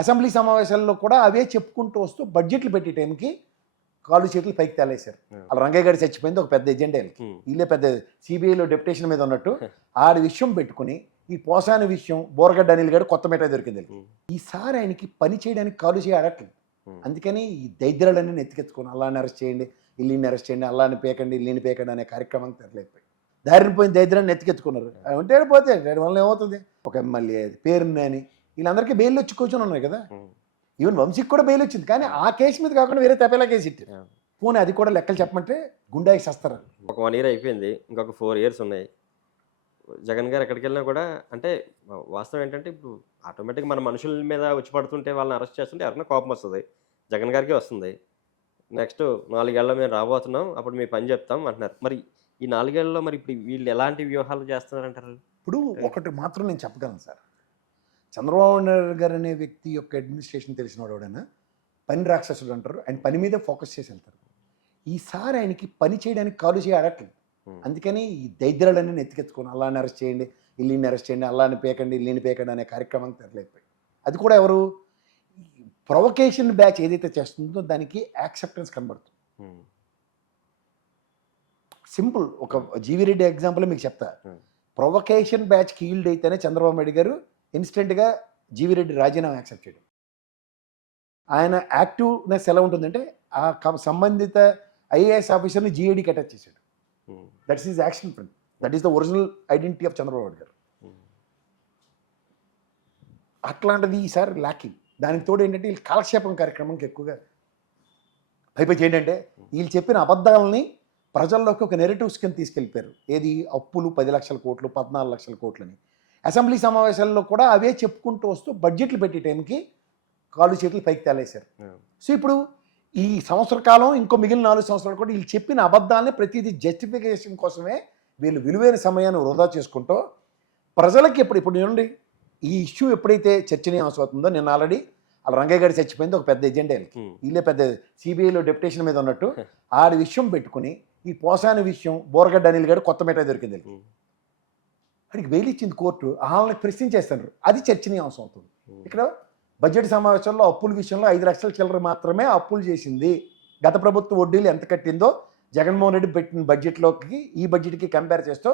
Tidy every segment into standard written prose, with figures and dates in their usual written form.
Assembly సమావేశాల్లో కూడా అవే చెప్పుకుంటూ వస్తూ బడ్జెట్లు పెట్టే టైంకి కాళ్ళు చేతులు పైకి తేలేశారు. అలా రంగయ్య గారు చచ్చిపోయింది ఒక పెద్ద ఎజెండా. వీళ్ళే పెద్ద సిబిఐలో డెప్యుటేషన్ మీద ఉన్నట్టు ఆడి విషయం పెట్టుకుని ఈ పోసాని విషయం బోరగడ్డ అనిల్ గారు కొత్త మిఠాయి దొరికింది. ఈసారి ఆయనకి పని చేయడానికి కాలు చేయ ఆడట్లేదు. అందుకని ఈ దైద్యాలన్నీ ఎత్తికెత్తుకొని అల్లాని అరెస్ట్ చేయండి, ఇల్లుని అరెస్ట్ చేయండి, అల్లాని పేకండి, ఇల్లుని పేకండి అనే కార్యక్రమం తెరలేకపోయి దారిని పోయిన దైద్యాన్ని ఎత్తికెత్తుకున్నారు. ఉంటే పోతే వల్ల ఏమవుతుంది? ఒక ఎమ్మెల్యే పేరుని అని వీళ్ళందరికీ బెయిల్ వచ్చి కూర్చొని ఉన్నాయి కదా. ఈవెన్ వంశీకి కూడా బెయిల్ వచ్చింది, కానీ ఆ కేసు మీద కాకుండా వేరే తపేలా కేసు ఇట్టారు. పోనీ అది కూడా లెక్కలు చెప్పమంటే గుండాకి చేస్తారు. ఒక 1 year అయిపోయింది, ఇంకొక 4 years ఉన్నాయి. జగన్ గారు ఎక్కడికి వెళ్ళినా కూడా అంటే వాస్తవం ఏంటంటే ఇప్పుడు ఆటోమేటిక్గా మన మనుషుల మీద వచ్చి పడుతుంటే వాళ్ళని అరెస్ట్ చేస్తుంటే ఎవరైనా కోపం వస్తుంది. జగన్ గారికి వస్తుంది. నెక్స్ట్ 4 ఏళ్ళలో మేము రాబోతున్నాం, అప్పుడు మీ పని చెప్తాం అంటున్నారు. మరి ఈ 4 ఏళ్లలో మరి ఇప్పుడు వీళ్ళు ఎలాంటి వ్యూహాలు చేస్తున్నారంటారు? ఇప్పుడు ఒకటి మాత్రం నేను చెప్పగలను సార్, చంద్రబాబు నాయుడు గారు అనే వ్యక్తి యొక్క అడ్మినిస్ట్రేషన్ తెలిసిన వాడు ఎవడైనా పని రాక్షసుడు అంటారు. ఆయన పని మీదే ఫోకస్ చేసి వెళ్తారు. ఈసారి ఆయనకి పని చేయడానికి కాలు చేయ ఆడట్లేదు. అందుకని ఈ దైద్యాలన్నీ ఎత్తికెత్తుకొని అల్లాని అరెస్ట్ చేయండి, ఇల్లుని అరెస్ట్ చేయండి, అల్లాని పేకండి, ఇల్లుని పేకండి అనే కార్యక్రమం తెరలేకపోయి అది కూడా ఎవరు ప్రొవకేషన్ బ్యాచ్ ఏదైతే చేస్తుందో దానికి యాక్సెప్టెన్స్ కనబడుతుంది. సింపుల్ ఒక జీవిరెడ్డి ఎగ్జాంపుల్ మీకు చెప్తా. ప్రొవకేషన్ బ్యాచ్ కీల్డ్ అయితేనే చంద్రబాబు నాయుడు గారు ఇన్స్టెంట్గా జీవిరెడ్డి రాజీనామా యాక్సెప్ట్ చేయడం. ఆయన యాక్టివ్నెస్ ఎలా ఉంటుందంటే ఆ సంబంధిత ఐఏఎస్ ఆఫీసర్ని జీఏడీకి అటాచ్ చేశాడు. That's is action plan. That is the original identity of Chandrababu Naidu గారు. అట్లాంటిది ఈసారి ల్యాకింగ్. దానికి తోడు ఏంటంటే వీళ్ళు కాలక్షేపం కార్యక్రమంకి ఎక్కువగా పైపచ్చి ఏంటంటే వీళ్ళు చెప్పిన అబద్ధాలని ప్రజల్లోకి ఒక నెరేటివ్స్ కింద తీసుకెళ్ళిపోయారు. ఏది అప్పులు 10 లక్షల కోట్లు 14 లక్షల కోట్లని. అసెంబ్లీ సమావేశాల్లో కూడా అవే చెప్పుకుంటూ వస్తూ బడ్జెట్లు పెట్టే టైంకి కాళ్ళు చేతులు పైకి తేలేశారు. సో ఇప్పుడు ఈ సంవత్సర కాలం ఇంకో మిగిలిన 4 సంవత్సరాలు కూడా వీళ్ళు చెప్పిన అబద్ధాలని ప్రతిదీ జస్టిఫికేషన్ కోసమే వీళ్ళు విలువైన సమయాన్ని వృధా చేసుకుంటూ ప్రజలకి ఇప్పుడు చూడండి ఈ ఇష్యూ ఎప్పుడైతే చర్చనీయాంశం అవుతుందో, నేను ఆల్రెడీ అలా రంగయ్య గారు చచ్చిపోయింది ఒక పెద్ద ఎజెండా. వీళ్ళే పెద్ద సిబిఐలో డెప్యుటేషన్ మీద ఉన్నట్టు ఆడి విషయం పెట్టుకుని ఈ పోసాని విషయం బోరగడ్డ అనిల్ గారు కొత్త మిఠాయి దొరికింది. అడిగి బెయిల్ ఇచ్చింది కోర్టు, వాళ్ళని ప్రశ్నించేస్తున్నారు. అది చర్చనీయాంశం అవుతుంది. ఇక్కడ బడ్జెట్ సమావేశంలో అప్పుల విషయంలో 5 లక్షల చిల్లర మాత్రమే అప్పులు చేసింది. గత ప్రభుత్వ వడ్డీలు ఎంత కట్టిందో జగన్మోహన్ రెడ్డి పెట్టిన బడ్జెట్లోకి ఈ బడ్జెట్కి కంపేర్ చేస్తూ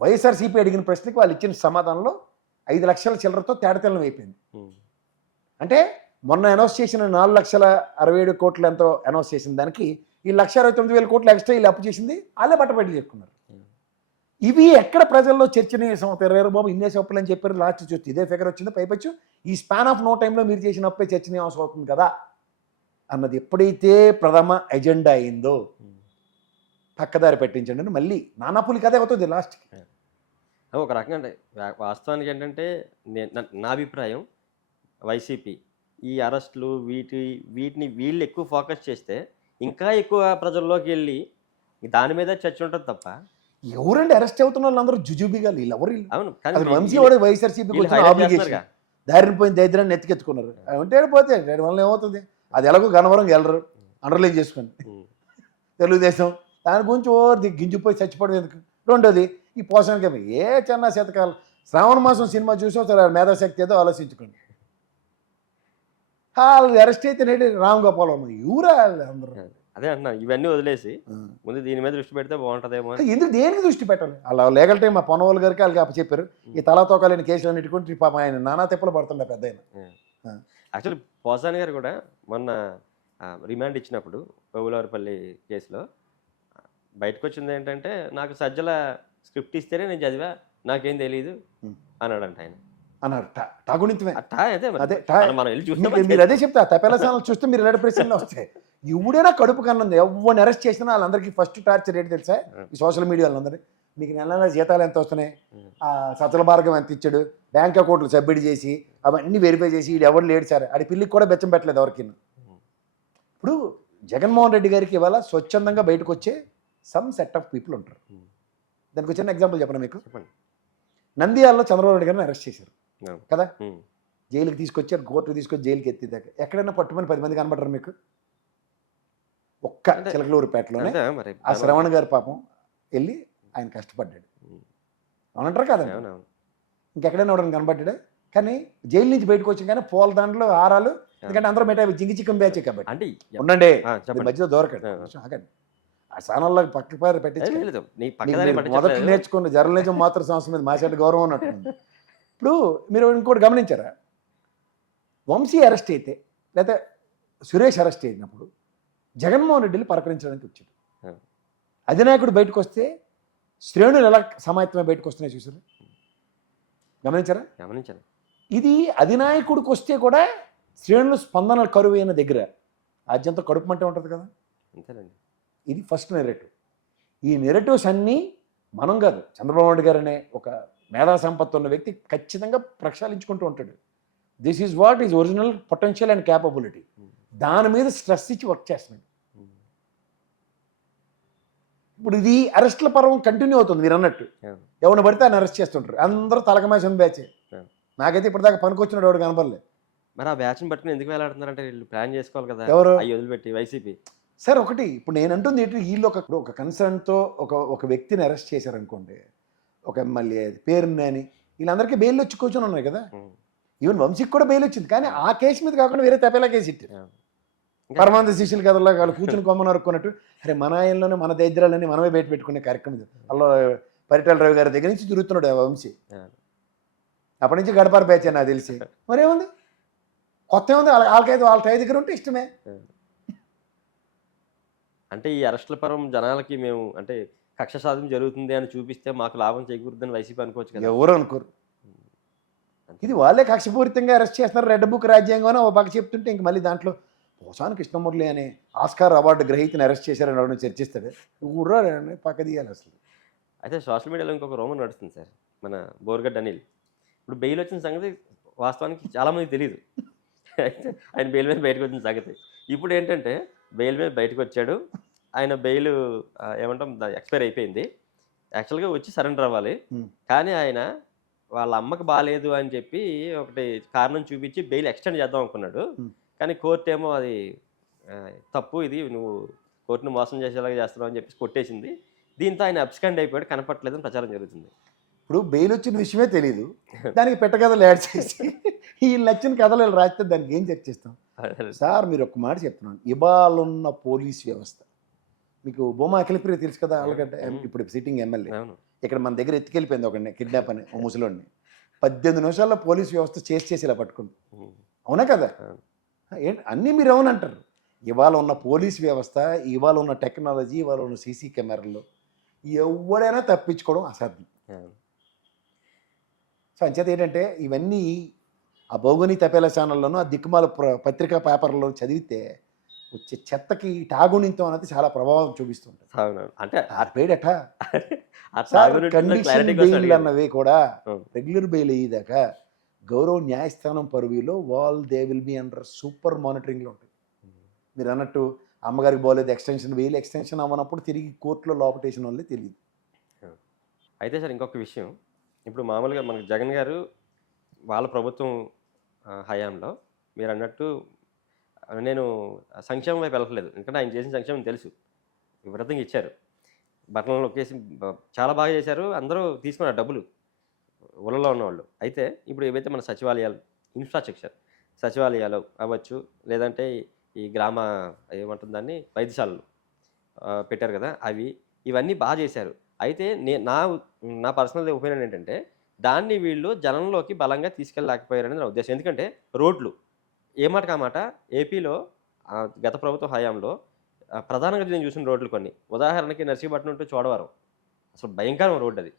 వైఎస్ఆర్సీపీ అడిగిన ప్రశ్నకి వాళ్ళు ఇచ్చిన సమాధానంలో 5 లక్షల చిల్లరతో తేడతెల్లం అయిపోయింది. అంటే మొన్న అనౌన్స్ చేసిన 4,67 కోట్లు ఎంతో అనౌన్స్ చేసిన దానికి ఈ 1,69,000 కోట్లు ఎక్స్ట్రా వీళ్ళు అప్పు చేసింది వాళ్ళే బట్టబయలు చెప్పుకున్నారు. ఇవి ఎక్కడ ప్రజల్లో చర్చనీయం అవుతారు. బాబు ఇన్నేసి అప్పులు అని చెప్పారు, లాస్ట్ చూస్తే ఇదే ఫిగర్ వచ్చింది. పైపచ్చు ఈ స్పాన్ ఆఫ్ నో టైంలో మీరు చేసిన అప్పే చర్చనీయాంశం అవుతుంది కదా అన్నది ఎప్పుడైతే ప్రథమ ఎజెండా అయిందో పక్కదారి పెట్టించండి అని మళ్ళీ నానాపులి కథ అవుతుంది లాస్ట్కి. ఒక రకంగా అంటే వాస్తవానికి ఏంటంటే నా అభిప్రాయం వైసీపీ ఈ అరెస్టులు వీటిని వీళ్ళు ఎక్కువ ఫోకస్ చేస్తే ఇంకా ఎక్కువ ప్రజల్లోకి వెళ్ళి దాని మీద చర్చ ఉంటుంది తప్ప ఎవరండి అరెస్ట్ అవుతున్న వాళ్ళందరూ జుజుబిగా వీళ్ళు ఎవరు? అవును, వంశీ వాడు వైఎస్ఆర్సీపీకి దారిని పోయిన దైద్యాన్ని ఎత్తికెత్తుకున్నారు. ఉంటే పోతే వల్ల ఏమవుతుంది? అది ఎలాగో గన్నవరం వెళ్ళరు, అండర్లైన్ చేసుకుని తెలుగుదేశం దాని గురించి ఓరి గింజిపోయి చచ్చిపోవడం ఎందుకు? రెండోది ఈ పోషణకి ఏ చిన్న శతకాలు శ్రావణ మాసం సినిమా చూసి ఒకసారి మేధాశక్తి ఏదో ఆలోచించుకోండి. వాళ్ళు అరెస్ట్ అయితే నేటి రామ్ గోపాల్ ఎవరా అందరూ? అదే అంటున్నా, ఇవన్నీ వదిలేసి ముందు దీని మీద దృష్టి పెడితే బాగుంటుందేమో. ఎందుకు దేనికి దృష్టి పెట్టాలి? అలా లీగల్ టైం మా పొన్నవాళ్ళు గారికి వాళ్ళకి అప్ప చెప్పారు. ఈ తలాతోకాలని కేసులు అన్నిటికుంటే పాపం ఆయన నానా తిప్పలు పడుతుండే పెద్ద ఆయన. యాక్చువల్లీ పోసాని గారు కూడా మొన్న రిమాండ్ ఇచ్చినప్పుడు పౌలవారిపల్లి కేసులో బయటకు వచ్చింది ఏంటంటే నాకు సజ్జల స్క్రిప్ట్ ఇస్తేనే నేను చదివా, నాకేం తెలియదు అన్నాడంట ఆయన. అన్నారు టాగుణితమే. మీరు అదే చెప్తా తపేలా ఛానల్ చూస్తే మీరు ఇలాంటి ప్రశ్నలు వస్తాయి. ఎవడైనా కడుపు కన్నది ఎవరిని అరెస్ట్ చేసినా వాళ్ళందరికీ ఫస్ట్ టార్చర్ ఏంటి తెలుసా? ఈ సోషల్ మీడియా వాళ్ళందరూ మీకు నెల జీతాలు ఎంత వస్తున్నాయి, సచల మార్గం ఎంత ఇచ్చాడు, బ్యాంక్ అకౌంట్లు సబ్మిట్ చేసి అవన్నీ వెరిఫై చేసి వీడు ఎవరు లేడు సార్ ఆడి పిల్లికి కూడా బెచ్చం పెట్టలేదు ఎవరికి. ఇప్పుడు జగన్మోహన్ రెడ్డి గారికి ఇవాళ స్వచ్ఛందంగా బయటకు వచ్చే సమ్ సెట్ ఆఫ్ పీపుల్ ఉంటారు. దానికి వచ్చిన ఎగ్జాంపుల్ చెప్పండి మీకు. నంద్యాలలో చంద్రబాబు నాయుడు గారిని అరెస్ట్ చేశారు కదా, జైలుకి తీసుకొచ్చారు, కోర్టుకు తీసుకొచ్చి జైలుకి ఎత్తిదాకా ఎక్కడైనా పట్టుమని 10 మంది కనబడరు మీకు? ఒక్క చిలకలూరుపేటలోనే ఆ శ్రవణ్ గారు పాపం వెళ్ళి ఆయన కష్టపడ్డాడు, అవునంటారు కదా. ఇంకెక్కడైనా ఎవడని కనబడ్డా? కానీ జైలు నుంచి బయటకు వచ్చాం కానీ పూల దాంట్లో హారాలు, ఎందుకంటే అందరూ మెట జింగి చిక్కం బ్యాచే కాబట్టి. అంటే ఉండండి, చెప్పండి. మధ్యలో దూరకండి, ఆగండి. ఆ స్థానంలో పక్క పేరు పెట్టించి లేదు, నీ పక్కదారి మొదటి పట్టించట్లేదు. నేర్చుకున్న జర్నలిజం మాత్రం సంస్థ మీద మాసేట గౌరవం ఉన్నట్టుంది. ఇప్పుడు మీరు ఇంకోటి గమనించారా, వంశీ అరెస్ట్ అయితే లేదా సురేష్ అరెస్ట్ అయినప్పుడు జగన్మోహన్ రెడ్డిని పలకరించడానికి వచ్చాడు. ఆ. అధినాయకుడు బయటకు వస్తే శ్రేణులు ఎలా సమాయత్తమై బయటకు వస్తున్నాయి చూసారు, గమనించారా? గమనించాను. ఇది అధినాయకుడికి వస్తే కూడా శ్రేణులు స్పందనలు కరువు అయిన దగ్గర ఆద్యంతో కడుపు మంటే ఉంటుంది కదా. అంతేనండి. ఇది ఫస్ట్ నెరేటివ్. ఈ నెరేటివ్స్ అన్నీ మనం కాదు, చంద్రబాబు నాయుడు గారు అనే ఒక మేధా సంపత్తి ఉన్న వ్యక్తి ఖచ్చితంగా ప్రక్షాళించుకుంటూ ఉంటాడు. This is what is original potential and capability. దాని మీద స్ట్రెస్ ఇచ్చి వర్క్ చేస్తున్నాడు. ఇప్పుడు ఇది అరెస్ట్ల పర్వం కంటిన్యూ అవుతుంది. మీరు అన్నట్టు ఎవరిని పడితే ఆయన అరెస్ట్ చేస్తుంటారు, అందరూ తలకమాసం బ్యాచే. నాకైతే ఇప్పటిదాకా పనికొచ్చినాడు ఎవరు కనపడలేదు. మరి ఆ బ్యాచ్ని పట్టుకుని ఎందుకు వేలాడుతున్నారంటే వీళ్ళు ప్లాన్ చేసుకోవాలి కదా, ఎవరు అవి వదిలిపెట్టి వైసీపీ. సార్ ఒకటి, ఇప్పుడు నేను అంటుంది ఏంటి, వీళ్ళు ఒక కన్సర్న్తో ఒక వ్యక్తిని అరెస్ట్ చేశారనుకోండి, ఒక ఎమ్మెల్యే పేరుని అని, వీళ్ళందరికీ బెయిల్ వచ్చి కూర్చొని ఉన్నాయి కదా. ఈవెన్ వంశీకి కూడా బెయిల్ వచ్చింది, కానీ ఆ కేసు మీద కాకుండా వేరే తపేలా కేసు ఇట్టారు. పరమానంద శిష్యులు కదలా వాళ్ళు కూర్చుని కొమ్మను అరుక్కున్నట్టు, అరే మన ఆయనలోనే మన దరిద్రాలన్నీ మనమే బయట పెట్టుకునే కార్యక్రమం ఇది. అలా పరిటాల రవి గారి దగ్గర నుంచి తిరుగుతున్నాడు ఆ వంశీ. అప్పటి నుంచి గడపారు బ్యాచ్ నాకు తెలిసి. మరేముంది, కొత్త ఏముంది, వాళ్ళ టై దగ్గర ఉంటే ఇష్టమే. అంటే ఈ అరెస్టుల పరం జనాలకి మేము అంటే కక్ష సాధన జరుగుతుంది అని చూపిస్తే మాకు లాభం చేకూరుద్దని వైసీపీ అనుకోవచ్చు కదా. ఎవరు అనుకోరు. ఇది వాళ్ళే కక్షపూరితంగా అరెస్ట్ చేస్తున్నారు. రెడ్ బుక్ రాజ్యాంగం ఓ పక్క చెప్తుంటే ఇంక మళ్ళీ దాంట్లో పోసాని కృష్ణమురళి అనే ఆస్కార్ అవార్డు గ్రహీతని అరెస్ట్ చేశారని ఎవరైనా చర్చిస్తాడు, ఊర్రా పక్క తీయాలి అసలు. అయితే సోషల్ మీడియాలో ఇంకొక రోమన్ నడుస్తుంది సార్, మన బోర్గడ్ అనిల్. ఇప్పుడు బెయిల్ వచ్చిన సంగతి వాస్తవానికి చాలామందికి తెలియదు. అయితే ఆయన బెయిల్ మీద బయటకు వచ్చిన సంగతి ఇప్పుడు ఏంటంటే, బెయిల్ మీద బయటకు వచ్చాడు, ఆయన బెయిల్ ఏమంటాం ఎక్స్పైర్ అయిపోయింది, యాక్చువల్గా వచ్చి సరెండర్ అవ్వాలి. కానీ ఆయన వాళ్ళ అమ్మకి బాగాలేదు అని చెప్పి ఒకటి కారణం చూపించి బెయిల్ ఎక్స్టెండ్ చేద్దాం అనుకున్నాడు. కానీ కోర్టు ఏమో అది తప్పు, ఇది నువ్వు కోర్టును మోసం చేసేలాగా చేస్తున్నావు అని చెప్పి కొట్టేసింది. దీంతో ఆయన అబ్స్కాండ్ అయిపోయాడు, కనపట్లేదని ప్రచారం జరుగుతుంది. ఇప్పుడు బెయిల్ వచ్చిన విషయమే తెలియదు, దానికి పెట్టకథలు యాడ్ చేసి వీళ్ళు నచ్చిన కథలు వీళ్ళు రాస్తే దానికి ఏం చర్చిస్తాం సార్? మీరు ఒక మాట చెప్తున్నాను, ఇవాళున్న పోలీస్ వ్యవస్థ మీకు బొమ్మ అఖిలప్రియ తెలుసు కదా, అలాగంటే ఇప్పుడు సిట్టింగ్ ఎమ్మెల్యే ఇక్కడ మన దగ్గర ఎత్తుకెళ్ళిపోయింది ఒకడిని, కిడ్నాప్ అని ఓ ముసలోడిని. 18 నిమిషాల్లో పోలీస్ వ్యవస్థ చేసి ఇలా పట్టుకుంది. అవునా కదా? ఏంటి అన్నీ మీరు అవునంటారు. ఇవాళ ఉన్న పోలీస్ వ్యవస్థ, ఇవాళ ఉన్న టెక్నాలజీ, ఇవాళ ఉన్న సీసీ కెమెరాల్లో ఎవడైనా తప్పించుకోవడం అసాధ్యం. సో అంచేత ఏంటంటే ఇవన్నీ ఆ భౌగోళిక తపేల ఛానల్లోనూ ఆ దిక్కుమాల పత్రికా పేపర్లో చదివితే వచ్చే చెత్తకి టాగునింతో అనేది చాలా ప్రభావం చూపిస్తుంటుంది. అంటే ఆ పేడట కండిషన్ బెయిల్ అన్నవి కూడా రెగ్యులర్ బెయిల్ అయ్యేదాకా గౌరవ న్యాయస్థానం పరువులో they will be under super మానిటరింగ్లో ఉంటుంది. మీరు అన్నట్టు అమ్మగారికి బాగోలేదు ఎక్స్టెన్షన్ బెయిల్ ఎక్స్టెన్షన్ అవ్వనప్పుడు తిరిగి కోర్టులో లోపటేసిన వాళ్ళే తెలియదు. అయితే సార్ ఇంకొక విషయం, ఇప్పుడు మామూలుగా మనకు జగన్ గారు వాళ్ళ ప్రభుత్వం హయాంలో మీరు అన్నట్టు నేను సంక్షేమం వైపు వెళ్ళట్లేదు, ఎందుకంటే ఆయన చేసిన సంక్షేమం తెలుసు, వివరంగా ఇచ్చారు, బట్టలను నొక్కేసి చాలా బాగా చేశారు, అందరూ తీసుకున్నారు డబ్బులు ఊళ్ళలో ఉన్నవాళ్ళు. అయితే ఇప్పుడు ఏవైతే మన సచివాలయాలు ఇన్ఫ్రాస్ట్రక్చర్ సచివాలయాలు అవ్వచ్చు, లేదంటే ఈ గ్రామ ఏమంటుంది దాన్ని వైద్యశాలలు పెట్టారు కదా, ఇవన్నీ బాగా చేశారు. అయితే నా పర్సనల్ ఒపీనియన్ ఏంటంటే, దాన్ని వీళ్ళు జనంలోకి బలంగా తీసుకెళ్ళలేకపోయారని నా ఉద్దేశం. ఎందుకంటే రోడ్లు ఏమాట కామాట ఏపీలో గత ప్రభుత్వ హయాంలో ప్రధానంగా నేను చూసిన రోడ్లు కొన్ని, ఉదాహరణకి నర్సీపట్నం టు చోడవరం అసలు భయంకరం రోడ్ అది,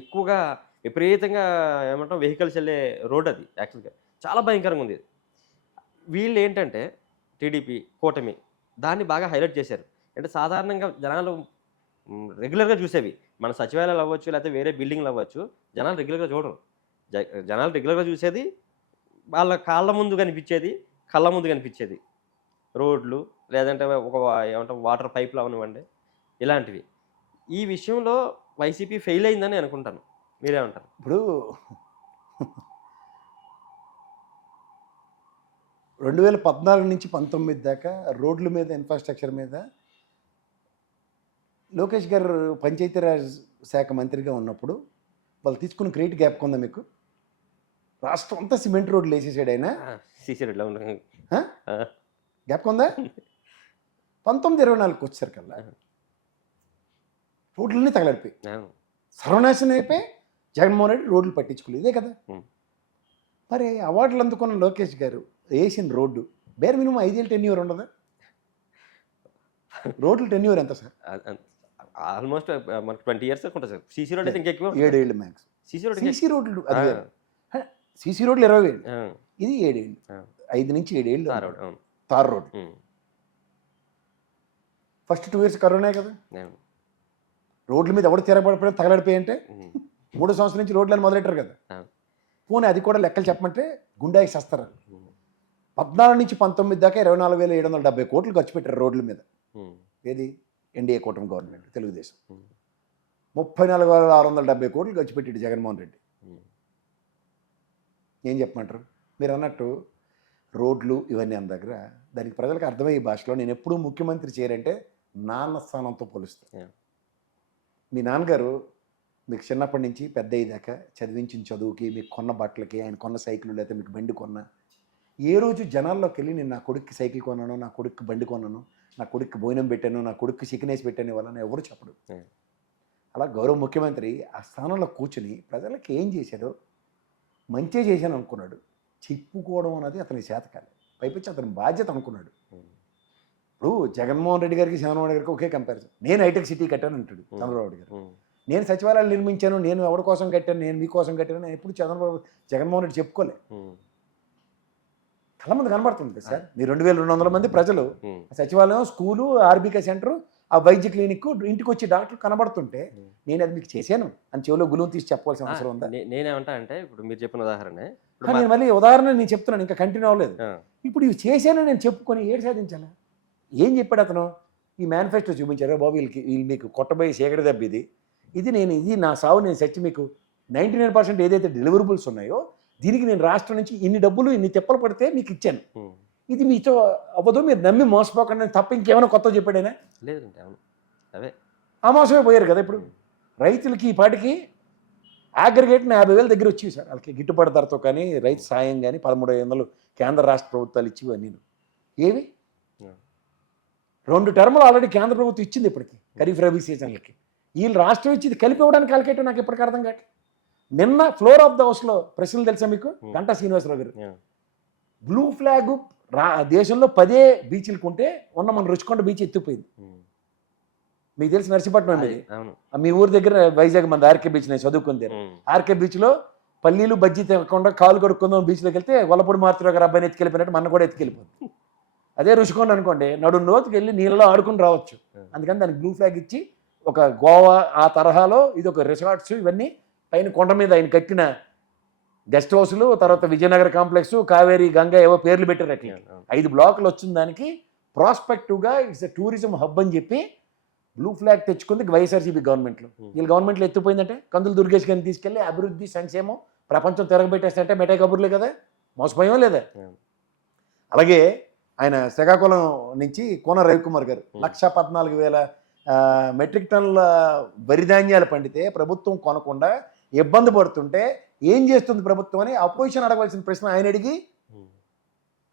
ఎక్కువగా విపరీతంగా ఏమంటాం వెహికల్స్ వెళ్ళే రోడ్ అది, యాక్చువల్గా చాలా భయంకరంగా ఉంది. వీళ్ళు ఏంటంటే టీడీపీ కూటమి దాన్ని బాగా హైలైట్ చేశారు. అంటే సాధారణంగా జనాలు రెగ్యులర్గా చూసేవి మన సచివాలయాలు అవ్వచ్చు, లేకపోతే వేరే బిల్డింగ్లు అవ్వచ్చు, జనాలు రెగ్యులర్గా చూడరు. జనాలు రెగ్యులర్గా చూసేది వాళ్ళ కాళ్ళ ముందు కనిపించేది, కళ్ళ ముందు కనిపించేది రోడ్లు, లేదంటే ఒక ఏమంటాం వాటర్ పైపులు అవనివ్వండి, ఇలాంటివి. ఈ విషయంలో వైసీపీ ఫెయిల్ అయిందని అనుకుంటాను, మీరేమంటారు? ఇప్పుడు 2014 నుంచి 19 దాకా రోడ్ల మీద ఇన్ఫ్రాస్ట్రక్చర్ మీద లోకేష్ గారు పంచాయతీరాజ్ శాఖ మంత్రిగా ఉన్నప్పుడు వాళ్ళు తీసుకున్న క్రెడిట్ గ్యాప్ కొందా మీకు? రాష్ట్రం అంతా సిమెంట్ రోడ్లు వేసేసాడు ఆయన. సీసీ రోడ్లో ఉన్నాయి. జ్ఞాపకం ఉందా? 1924కి వచ్చేసరికల్లా రోడ్లన్నీ తగలడిపోయి సర్వనాశనం అయిపోయి జగన్మోహన్ రెడ్డి రోడ్లు పట్టించుకోలేదు. ఇదే కదా. మరి అవార్డులు అందుకున్న లోకేష్ గారు వేసిన రోడ్డు బేర్ మినిమం 5 ఏళ్ళు టెన్యూర్ ఉండదా? రోడ్లు టెన్యూర్ ఎంత సార్? ఆల్మోస్ట్ మనకు 20 years ఉంటుంది సార్. సీసీ రోడ్ అయితే ఇంకెక్కువ. 7 ఏళ్ళు మ్యాక్స్. సీసీ రోడ్ సీసీ రోడ్లు అది సీసీ రోడ్లు 20 ఏళ్ళు, ఇది 7 ఏళ్ళు, 5 నుంచి 7 ఏళ్ళు tar road. First 2 years corona కదా. రోడ్ల మీద ఎవరు తిరగబడిపోయి తగలడిపోయి అంటే 3 సంవత్సరాల నుంచి రోడ్లను మొదలెట్టారు కదా. పోనీ అది కూడా లెక్కలు చెప్పమంటే గుండాకి చేస్తారు. 14 నుంచి 19 దాకా 24,770 కోట్లు ఖర్చు పెట్టారు రోడ్ల మీద. ఏది ఎన్డీఏ కూటమి గవర్నమెంట్ తెలుగుదేశం. 34,670 కోట్లు ఖర్చు పెట్టాడు జగన్మోహన్ రెడ్డి. ఏం చెప్పమంటారు? మీరు అన్నట్టు రోడ్లు ఇవన్నీ అన్న దగ్గర దానికి ప్రజలకు అర్థమయ్యే భాషలో నేను ఎప్పుడూ ముఖ్యమంత్రి చేయాలంటే నాన్న స్థానంతో పోలుస్తాను. మీ నాన్నగారు మీకు చిన్నప్పటి నుంచి పెద్ద అయ్యేదాకా చదివించిన చదువుకి, మీకు కొన్న బట్టలకి, ఆయన కొన్న సైకిల్ లేకపోతే మీకు బండి కొన్నా, ఏ రోజు జనాల్లోకి వెళ్ళి నేను నా కొడుక్కి సైకిల్ కొన్నాను, నా కొడుక్కి బండి కొన్నాను, నా కొడుక్కి భోజనం పెట్టాను, నా కొడుక్కి చికెన్ వేసి పెట్టాను వాళ్ళని ఎవరు చెప్పడు. అలా గౌరవ ముఖ్యమంత్రి ఆ స్థానంలో కూర్చుని ప్రజలకు ఏం చేశాడో మంచి చేశాను అనుకున్నాడు. చెప్పుకోవడం అనేది అతని చేతకాలి, పైపించి అతని బాధ్యత అనుకున్నాడు. ఇప్పుడు జగన్మోహన్ రెడ్డి గారికి చంద్రబాబు గారికి ఒకే కంపారిజన్. నేను హైటెక్ సిటీ కట్టాను అంటాడు చంద్రబాబు గారు. నేను సచివాలయాలు నిర్మించాను, నేను ఎవరి కోసం కట్టాను, నేను మీకోసం కట్టాను, నేను ఎప్పుడు జగన్మోహన్ రెడ్డి చెప్పుకోలే. చాలా మంది కనబడుతుంది సార్. మీ 2,200 మంది ప్రజలు సచివాలయం, స్కూలు, ఆర్బీకే సెంటర్, ఆ వైద్య క్లినిక్, ఇంటికి వచ్చి డాక్టర్ కనబడుతుంటే నేను అది మీకు చేశాను అని చెవిలో గులువు తీసి చెప్పాల్సిన అవసరం ఉందా? నేనేమంటా అంటే ఇప్పుడు మీరు చెప్పిన ఉదాహరణ నేను మళ్ళీ ఉదాహరణ నేను చెప్తున్నాను, ఇంకా కంటిన్యూ అవ్వలేదు. ఇప్పుడు ఇవి చేశాను నేను చెప్పుకొని ఏడు సాధించాలా? ఏం చెప్పాడు అతను? ఈ మేనిఫెస్టో చూపించారు, బాబు వీళ్ళు మీకు కొట్టబోయి సేకడ దెబ్బ ఇది నా సావు, నేను సచ్చి మీకు 99% ఏదైతే డెలివరబుల్స్ ఉన్నాయో దీనికి నేను రాష్ట్రం నుంచి ఇన్ని డబ్బులు ఇన్ని తిప్పలు పడితే మీకు ఇచ్చాను, ఇది మీతో అవ్వదు, మీరు నమ్మి మోసపోకండి తప్ప ఇంకేమైనా కొత్త చెప్పాడైనా? లేదంటే అదే ఆ మోసమే పోయారు కదా. ఇప్పుడు రైతులకి ఈ పాటికి అగ్రిగేట్ని 50,000 దగ్గర వచ్చి సార్ వాళ్ళకి గిట్టుబాటు ధరతో కానీ రైతు సాయం కానీ 13,500 కేంద్ర రాష్ట్ర ప్రభుత్వాలు ఇచ్చివి నేను ఏవి 2 టర్ములు ఆల్రెడీ కేంద్ర ప్రభుత్వం ఇచ్చింది ఇప్పటికి ఖరీఫ్ రబీ సీజన్లకి. వీళ్ళు రాష్ట్రం ఇచ్చింది కలిపి ఇవ్వడానికి కాలికేటో నాకు ఇప్పటికి అర్థం కాదు. నిన్న ఫ్లోర్ ఆఫ్ ద హౌస్లో ప్రశ్నలు తెలుసా మీకు? గంటా శ్రీనివాసరావు గారు బ్లూ ఫ్లాగ్ దేశంలో 10 బీచ్లకు ఉంటే ఉన్న మన రుచికొండ బీచ్ ఎత్తిపోయింది. మీకు తెలిసి నర్సీపట్నం అనేది మీ ఊరి దగ్గర వైజాగ్ మన ఆర్కే బీచ్ నేను చదువుకుంది. ఆర్కే బీచ్లో పల్లీలు బజ్జీ తినకుండా కాలు కడుక్కుందాం బీచ్లోకి వెళ్తే గొల్లపూడి మారుతురావు గారు అబ్బాయిని ఎత్తుకెళ్ళిపోయినట్టు మన కూడా ఎత్తుకెళ్ళిపోతుంది. అదే రుచికొండ అనుకోండి, నడు లోతుకి వెళ్ళి నీళ్ళలో ఆడుకుని రావచ్చు. అందుకని దానికి బ్లూ ఫ్లాగ్ ఇచ్చి ఒక గోవా ఆ తరహాలో ఇది ఒక రిసార్ట్స్ ఇవన్నీ పైన కొండ మీద ఆయన కట్టిన గెస్ట్ హౌస్లు, తర్వాత విజయనగర కాంప్లెక్స్, కావేరి, గంగా ఏవో పేర్లు పెట్టారు. అట్లా 5 బ్లాకులు వచ్చిన దానికి ప్రాస్పెక్టివ్గా ఇట్స్ ఎ టూరిజం హబ్ అని చెప్పి బ్లూ ఫ్లాగ్ తెచ్చుకుంది వైఎస్ఆర్సీపీ గవర్నమెంట్లో. వీళ్ళ గవర్నమెంట్లో ఎత్తిపోయిందంటే కందులు దుర్గేష్ గారిని తీసుకెళ్ళి అభివృద్ధి సంక్షేమం ప్రపంచం తిరగబెట్టేస్తే మెటే కబుర్లే కదా, మోసపోయాం లేదా? అలాగే ఆయన శ్రీకాకుళం నుంచి కోన రవికుమార్ గారు 114,000 మెట్రిక్ టన్నుల వరిధాన్యాలు పండితే ప్రభుత్వం కొనకుండా ఇబ్బంది పడుతుంటే ఏం చేస్తుంది ప్రభుత్వం అని అపోజిషన్ అడగవలసిన ప్రశ్న ఆయన అడిగి,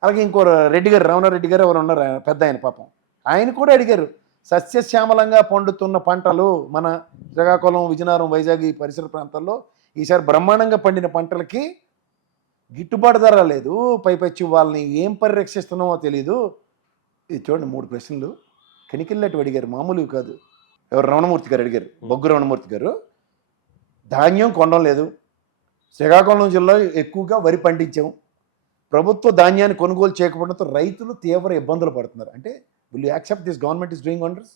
అలాగే ఇంకో రెడ్డి గారు, రమణారెడ్డి గారు ఎవరు ఉన్నారు పెద్ద ఆయన, పాపం ఆయన కూడా అడిగారు. సస్యశ్యామలంగా పండుతున్న పంటలు మన శ్రీకాకుళం, విజయనగరం, వైజాగ్ ఈ పరిసర ప్రాంతాల్లో ఈసారి బ్రహ్మాండంగా పండిన పంటలకి గిట్టుబాటు ధర లేదు, పైపచ్చి వాళ్ళని ఏం పరిరక్షిస్తున్నామో తెలీదు. ఇది చూడండి 3 ప్రశ్నలు కనికిల్లట్టు అడిగారు, మామూలువి కాదు. ఎవరు? రమణమూర్తి గారు అడిగారు, బొగ్గు రమణమూర్తి గారు. ధాన్యం కొనడం లేదు, శ్రీకాకుళం జిల్లా ఎక్కువగా వరి పండించాం, ప్రభుత్వ ధాన్యాన్ని కొనుగోలు చేయకపోవడంతో రైతులు తీవ్ర ఇబ్బందులు పడుతున్నారు. అంటే will you accept this government is doing wonders?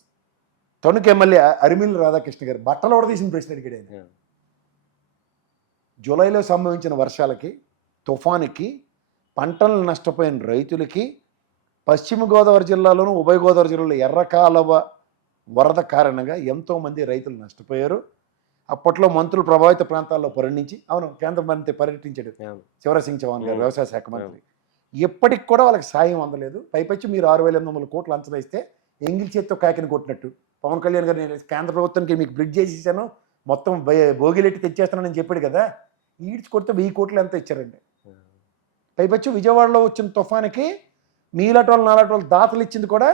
Tanuku MLA Arimilli Radhakrishna గారు బట్టలు తీసిన ప్రశ్న అడిగాడు ఆయన. జూలైలో సంభవించిన వర్షాలకి, తుఫానుకి పంటలు నష్టపోయిన రైతులకి, పశ్చిమ గోదావరి జిల్లాలోను ఉభయ గోదావరి జిల్లాలో ఎర్రకాలువ వరద కారణంగా ఎంతోమంది రైతులు నష్టపోయారు. అప్పట్లో మంత్రులు ప్రభావిత ప్రాంతాల్లో పర్యటించి, అవును కేంద్ర మంత్రి పర్యటించాడు శివరాజ్ సింగ్ చౌహాన్ గారు, వ్యవసాయ శాఖ మంత్రి. ఇప్పటికి కూడా వాళ్ళకి సాయం అందలేదు. పైపచ్చి మీరు 6,800 కోట్లు అంచనా ఇస్తే ఎంగిల్ చేత్తో కాకిని కొట్టినట్టు పవన్ కళ్యాణ్ గారు నేను కేంద్ర ప్రభుత్వానికి మీకు బ్రిడ్జ్ చేసేసాను, మొత్తం భోగిలెట్టి తెచ్చేస్తానని చెప్పాడు కదా. ఈడ్చి కొడితే 1000 కోట్లు ఎంత ఇచ్చారండి. పైపచ్చి విజయవాడలో వచ్చిన తుఫానికి మీలాంటి వాళ్ళు నాలాంటి వాళ్ళు దాతలు ఇచ్చింది కూడా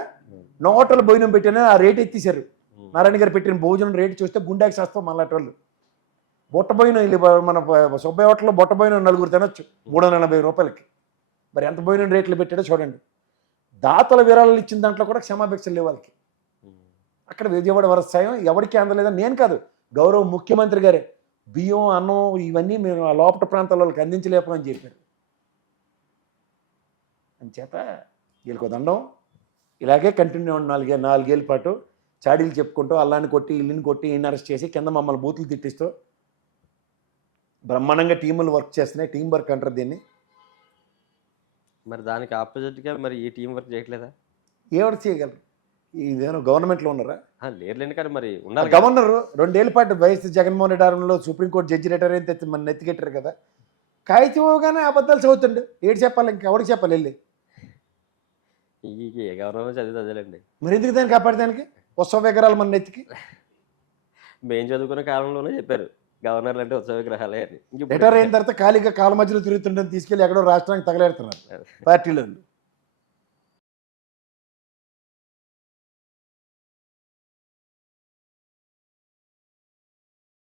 నోటలు భోజనం పెట్టిన ఆ రేట్ ఎత్తేసారు. నారాయణ గారు పెట్టిన భోజనం రేటు చూస్తే గుండెకి శాస్త్రం మనలాంటి వాళ్ళు బొట్టబోయిన మన సుబ్బయ్య హోటల్లో బొట్టబోయిన 4 తినొచ్చు 340 రూపాయలకి. మరి ఎంత భోజనం రేట్లు పెట్టాడో చూడండి. దాతల విరాళాలు ఇచ్చిన దాంట్లో కూడా క్షమాభిక్షలు లేవు వాళ్ళకి. అక్కడ విజయవాడ వరసాయం ఎవరికి అందలేదని నేను కాదు, గౌరవ ముఖ్యమంత్రి గారే బియ్యం అన్నం ఇవన్నీ మేము ఆ లోపల ప్రాంతాల వాళ్ళకి అందించలేకపోని చెప్పారు. అంచేత వీళ్ళకి దండం ఇలాగే కంటిన్యూ 4 ఏళ్ళ పాటు చాడీలు చెప్పుకుంటూ అల్లాన్ని కొట్టి ఇల్లుని కొట్టి ఈయన అరెస్ట్ చేసి కింద మమ్మల్ని బూతులు తిట్టిస్తూ బ్రహ్మాండంగా టీములు వర్క్ చేస్తున్నాయి. టీం వర్క్ అంటారు దీన్ని. మరి దానికి ఆపోజిట్గా మరి ఈ టీం వర్క్ చేయట్లేదా? ఎవరు చేయగలరు? ఇదేమో గవర్నమెంట్లో ఉన్నారా? లేరులేండి, కానీ మరి ఉన్నారు. గవర్నర్ 2 ఏళ్ళ పాటు వైఎస్ జగన్మోహన్ రెడ్డి ఆరంలో సుప్రీంకోర్టు జడ్జి రిటైర్ అయితే మన నెత్తికెట్టారు కదా. కాగితం ఇవ్వగానే అబద్ధాలు చదువుతుండే ఏడు చెప్పాలి, ఇంకెవరికి చెప్పాలి వెళ్ళి. ఈ గవర్నమెంట్ చదివేలేండి. మరి ఎందుకు దాన్ని కాపాడేదానికి ఉత్సవ విగ్రహాలు మన నెత్తికి? మేము చదువుకునే కాలంలోనే చెప్పారు గవర్నర్లు అంటే ఉత్సవ విగ్రహాలే అని. రిటైర్ అయిన తర్వాత ఖాళీగా కాళ్ళ మధ్యలో తిరుగుతుంటే తీసుకెళ్ళి ఎక్కడో రాష్ట్రానికి తగలేడుతున్నారు పార్టీలో.